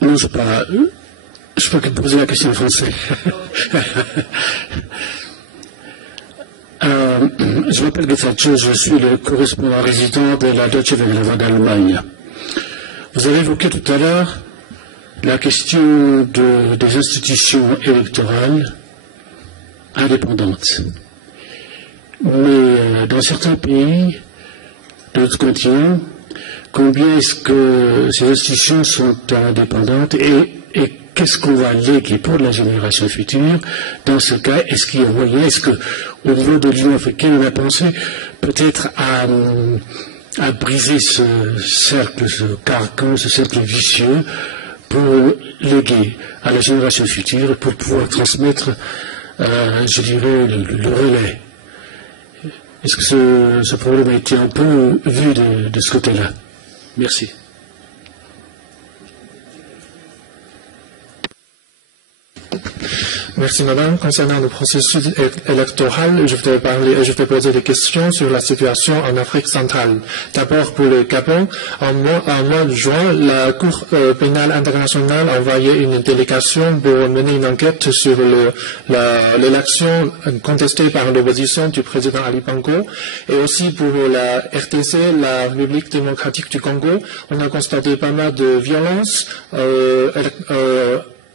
Non, je peux que poser la question en français. Je m'appelle Getachew, je suis le correspondant résident de la Deutsche Welle d'Allemagne. Vous avez évoqué tout à l'heure la question des institutions électorales indépendantes. Mais dans certains pays de notre continent, combien est-ce que ces institutions sont indépendantes et qu'est-ce qu'on va léguer pour la génération future? Dans ce cas, est-ce qu'il y a moyen, est-ce qu'au niveau de l'Union africaine, on a pensé peut-être à briser ce cercle, ce carcan, ce cercle vicieux pour léguer à la génération future, pour pouvoir transmettre, je dirais, le relais? Est-ce que ce problème a été un peu vu de ce côté-là? Merci. Merci madame. Concernant le processus électoral, je vais poser des questions sur la situation en Afrique centrale. D'abord pour le Gabon, en mois de juin, la Cour pénale internationale a envoyé une délégation pour mener une enquête sur l'élection contestée par l'opposition du président Ali Bongo et aussi pour la RDC, la République démocratique du Congo. On a constaté pas mal de violences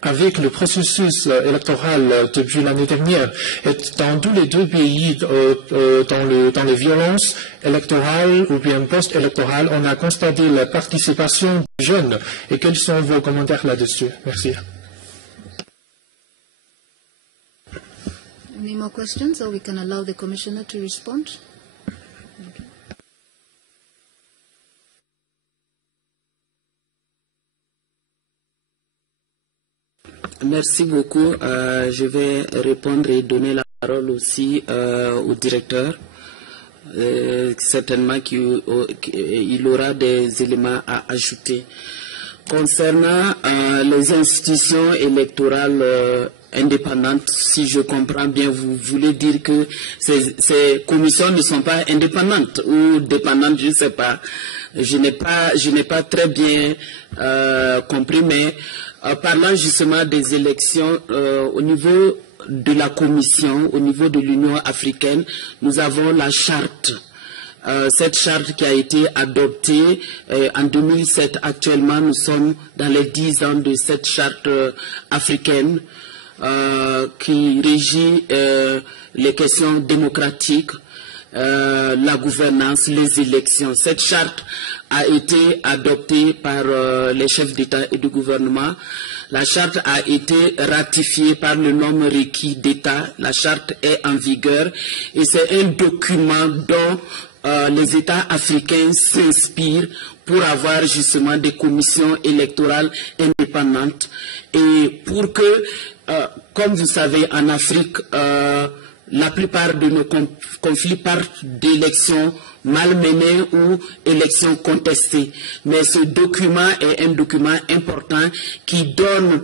avec le processus électoral depuis l'année dernière. Et dans tous les deux pays, dans les violences électorales ou bien post-électorales, on a constaté la participation des jeunes. Et quels sont vos commentaires là-dessus? Merci. Any more questions, or we can allow the Commissioner to respond? Okay. Merci beaucoup. Je vais répondre et donner la parole aussi au directeur. Certainement qu'il aura des éléments à ajouter. Concernant les institutions électorales indépendantes, si je comprends bien, vous voulez dire que ces commissions ne sont pas indépendantes ou dépendantes, je ne sais pas. Je n'ai pas très bien compris, mais parlant justement des élections au niveau de la Commission, au niveau de l'Union africaine, nous avons la charte. Cette charte qui a été adoptée en 2007. Actuellement, nous sommes dans les 10 ans de cette charte africaine qui régit les questions démocratiques, la gouvernance, les élections. Cette charte a été adoptée par les chefs d'État et de gouvernement. La charte a été ratifiée par le nombre requis d'États. La charte est en vigueur et c'est un document dont les États africains s'inspirent pour avoir justement des commissions électorales indépendantes. Et pour que, comme vous savez, en Afrique, la plupart de nos conflits partent d'élections mal menées ou élections contestées. Mais ce document est un document important qui donne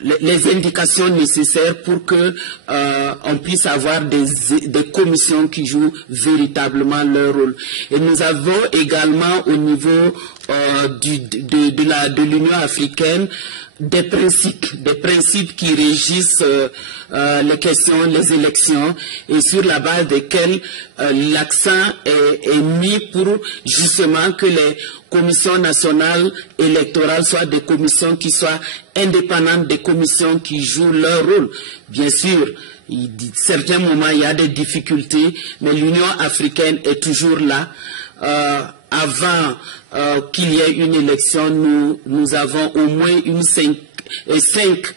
les indications nécessaires pour que on puisse avoir des commissions qui jouent véritablement leur rôle. Et nous avons également au niveau de l'Union africaine des principes qui régissent les questions, les élections, et sur la base desquels l'accent est mis pour justement que les commissions nationales électorales soient des commissions qui soient indépendantes, des commissions qui jouent leur rôle. Bien sûr, à certains moments, il y a des difficultés, mais l'Union africaine est toujours là. Avant qu'il y ait une élection, nous avons au moins cinq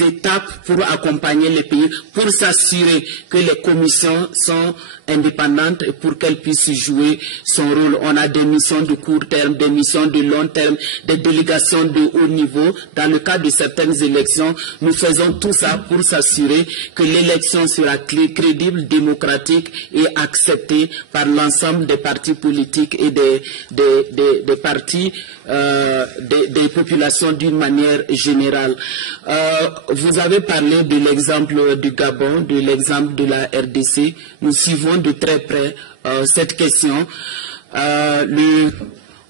étapes pour accompagner les pays, pour s'assurer que les commissions sont indépendantes et pour qu'elles puissent jouer son rôle. On a des missions de court terme, des missions de long terme, des délégations de haut niveau. Dans le cas de certaines élections, nous faisons tout ça pour s'assurer que l'élection sera crédible, démocratique et acceptée par l'ensemble des partis politiques et des partis, des populations d'une manière générale. Vous avez parlé de l'exemple du Gabon, de l'exemple de la RDC. Nous suivons de très près cette question.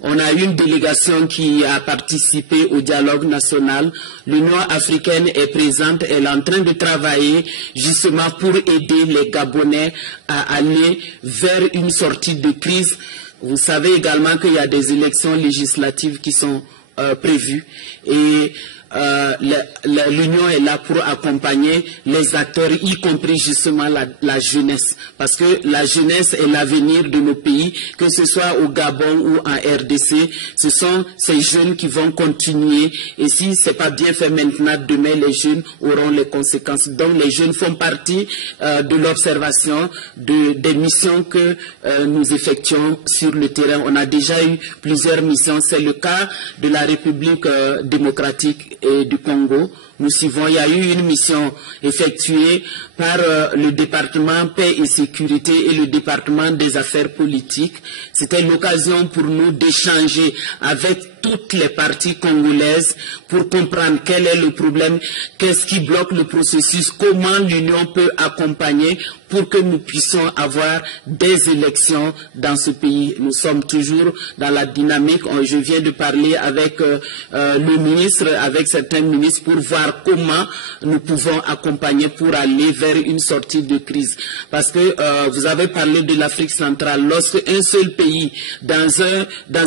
On a une délégation qui a participé au dialogue national. L'Union africaine est présente, elle est en train de travailler justement pour aider les Gabonais à aller vers une sortie de crise. Vous savez également qu'il y a des élections législatives qui sont prévues et l'Union est là pour accompagner les acteurs, y compris justement la jeunesse. Parce que la jeunesse est l'avenir de nos pays, que ce soit au Gabon ou en RDC. Ce sont ces jeunes qui vont continuer. Et si ce n'est pas bien fait maintenant, demain les jeunes auront les conséquences. Donc les jeunes font partie de l'observation des missions que nous effectuons sur le terrain. On a déjà eu plusieurs missions. C'est le cas de la République démocratique et du Congo. Nous suivons, il y a eu une mission effectuée par le département paix et sécurité et le département des affaires politiques. C'était l'occasion pour nous d'échanger avec toutes les parties congolaises pour comprendre quel est le problème, qu'est-ce qui bloque le processus, comment l'Union peut accompagner pour que nous puissions avoir des élections dans ce pays. Nous sommes toujours dans la dynamique. Je viens de parler avec le ministre, avec certains ministres pour voir comment nous pouvons accompagner pour aller vers une sortie de crise. Parce que vous avez parlé de l'Afrique centrale. Lorsque un seul pays dans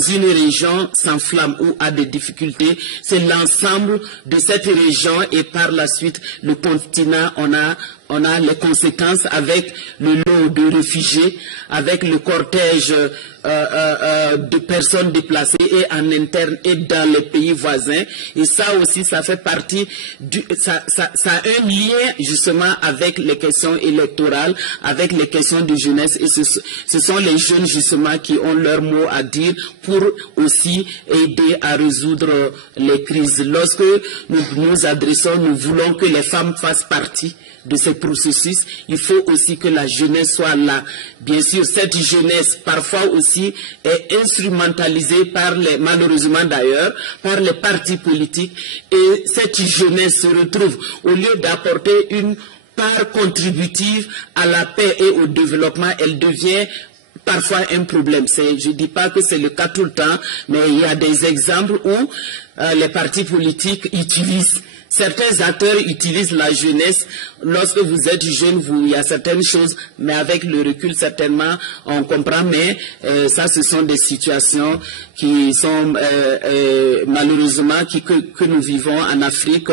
une région s'enflamme ou a des difficultés, c'est l'ensemble de cette région et par la suite le continent, on a les conséquences avec le lot de réfugiés, avec le cortège de personnes déplacées et en interne et dans les pays voisins. Et ça aussi, ça fait partie ça a un lien justement avec les questions électorales, avec les questions de jeunesse. Et ce sont les jeunes justement qui ont leur mot à dire pour aussi aider à résoudre les crises. Lorsque nous nous adressons, nous voulons que les femmes fassent partie de ce processus, il faut aussi que la jeunesse soit là. Bien sûr, cette jeunesse parfois aussi est instrumentalisée malheureusement d'ailleurs, par les partis politiques, et cette jeunesse se retrouve, au lieu d'apporter une part contributive à la paix et au développement, elle devient parfois un problème. Je ne dis pas que c'est le cas tout le temps, mais il y a des exemples où les partis politiques utilisent. Certains acteurs utilisent la jeunesse. Lorsque vous êtes jeune, il y a certaines choses, mais avec le recul, certainement, on comprend. Mais ça, ce sont des situations qui sont malheureusement que nous vivons en Afrique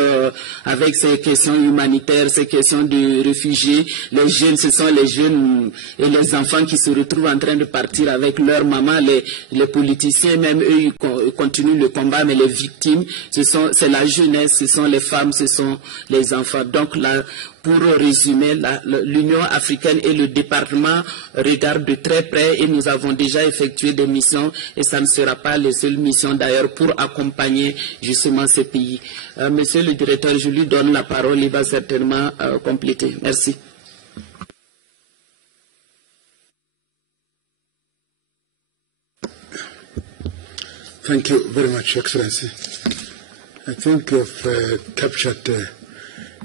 avec ces questions humanitaires, ces questions de réfugiés. Les jeunes, ce sont les jeunes et les enfants qui se retrouvent en train de partir avec leur maman. Les politiciens, même eux, ils continuent le combat, mais les victimes, c'est la jeunesse, ce sont les femmes, ce sont les enfants. Donc là, pour résumer, l'Union africaine et le département regardent de très près et nous avons déjà effectué des missions et ça ne sera pas les seules missions d'ailleurs pour accompagner justement ces pays. Monsieur le directeur, je lui donne la parole, il va certainement compléter. Merci. Thank you very much, Excellency. I think you've captured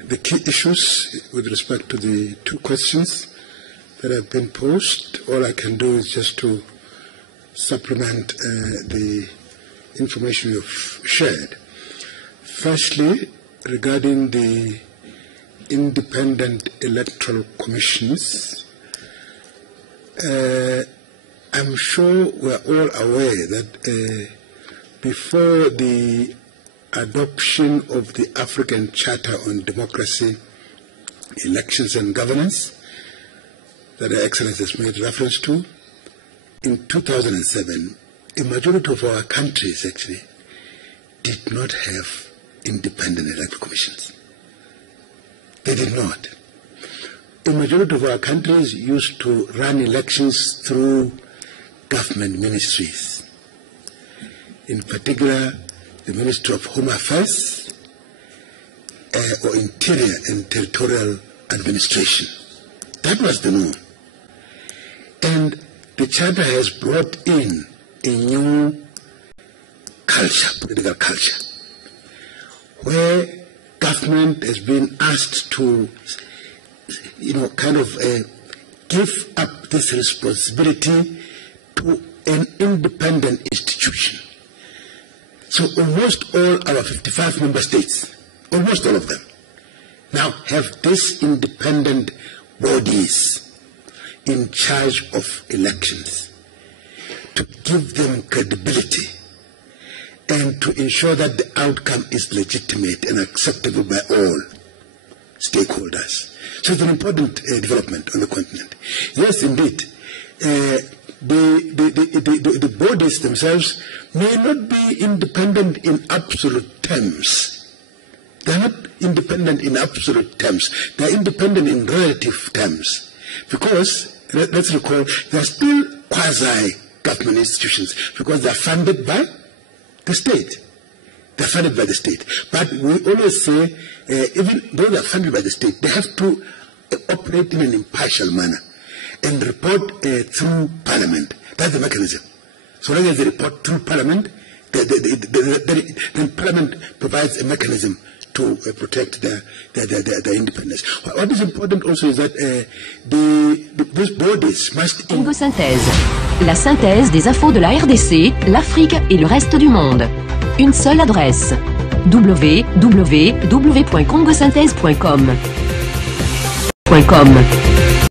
the key issues with respect to the two questions that have been posed. All I can do is just to supplement the information you've shared. Firstly, regarding the independent electoral commissions, I'm sure we're all aware that before the adoption of the African Charter on Democracy, Elections and Governance, that Her Excellency has made reference to, in 2007, a majority of our countries actually did not have independent electoral commissions. They did not. A majority of our countries used to run elections through government ministries. In particular, the Ministry of Home Affairs or Interior and Territorial Administration. That was the norm. And the Charter has brought in a new culture, political culture, where government has been asked to, give up this responsibility to an independent institution. So almost all our 55 member states, almost all of them, now have these independent bodies in charge of elections to give them credibility and to ensure that the outcome is legitimate and acceptable by all stakeholders. So it's an important development on the continent. Yes, indeed, the bodies themselves may not be independent in absolute terms. They are not independent in absolute terms. They are independent in relative terms. Because, let's recall, they are still quasi-government institutions because they are funded by the state. They are funded by the state. But we always say, even though they are funded by the state, they have to operate in an impartial manner and report through Parliament. That's the mechanism. So long as they report through Parliament, then Parliament provides a mechanism to protect their independence. What is important also is that these bodies must... Congo Synthèse. La synthèse des infos de la RDC, l'Afrique et le reste du monde. Une seule adresse. www.congosynthèse.com.